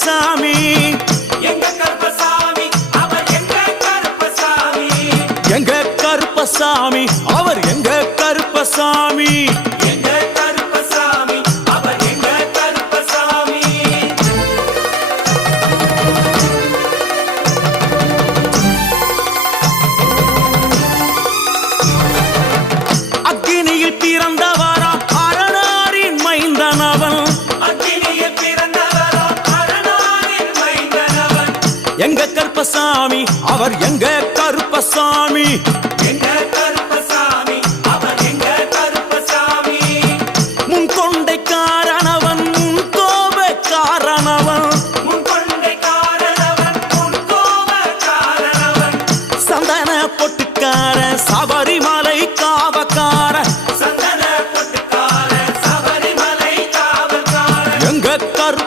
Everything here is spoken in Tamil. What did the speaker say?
கருப்பசாமி எங்க கருப்பசாமி அவர் எங்க கருப்பசாமி எங்க கருப்பசாமி அவர் எங்க கருப்பசாமி எங்க கருப்பசாமி அவர் எங்க கருப்பசாமி அக்கினியில் பிறந்தவரா அரணாரின் மைந்தனவன் அக்கினியில் பிறந்தவரோ அரணாரின் மைந்தனவன் எங்க கருப்பசாமி அவர் எங்க கருப்பசாமி எங்க